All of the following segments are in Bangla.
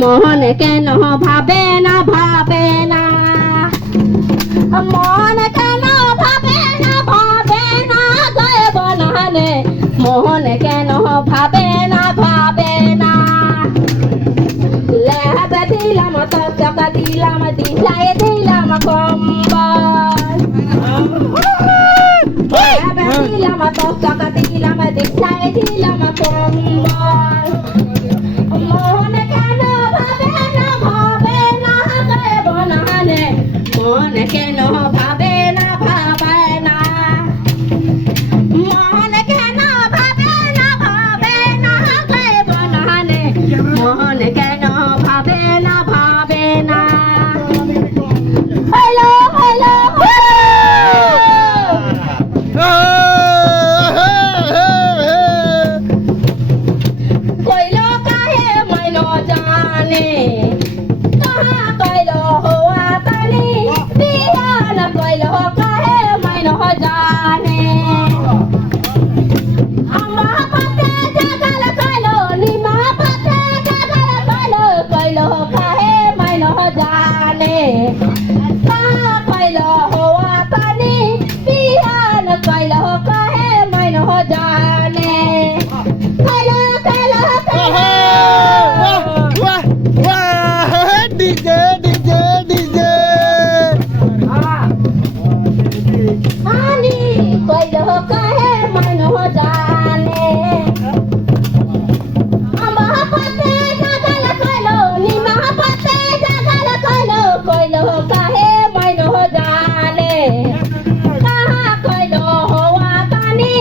মোহন কেন ভাবে না ভাবে না মন কেন ভাবে না গয়ে বনহানে মোহন কেন ভাবে না লেবে দিলাম তক দিলাম দিলাই দিলাম কম্বল লেবে দিলাম তক দিলাম দিলাই দিলাম কম্বল মোহন কেন ভাবে না গয়ে বনহানে মোহন কেন ভাবে না মোহন কেন ভাবে না গয়ে বনহানে মোহন কেন ভাবে না হ্যালো হ্যালো কইলো কাহে মাইনো জানে कहा कइलो हुआ तनी दियान कइलो काहे माइनो जाने अम्मा पते जगल कइलो निमा पते जगल कइलो काहे माइनो जाने कहा कइलो हुआ तनी दियान कइलो काहे माइनो जाने कइलो डीजे डीजे डीजे हानी कइलो काहे माइनो जाने अम्मा पते जगल कइलो निमा पते जगल कइलो काहे माइनो जाने कहा कइलो हुआ तनी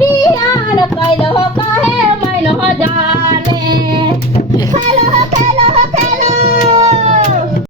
बिहान कइलो काहे माइनो जाने हेलो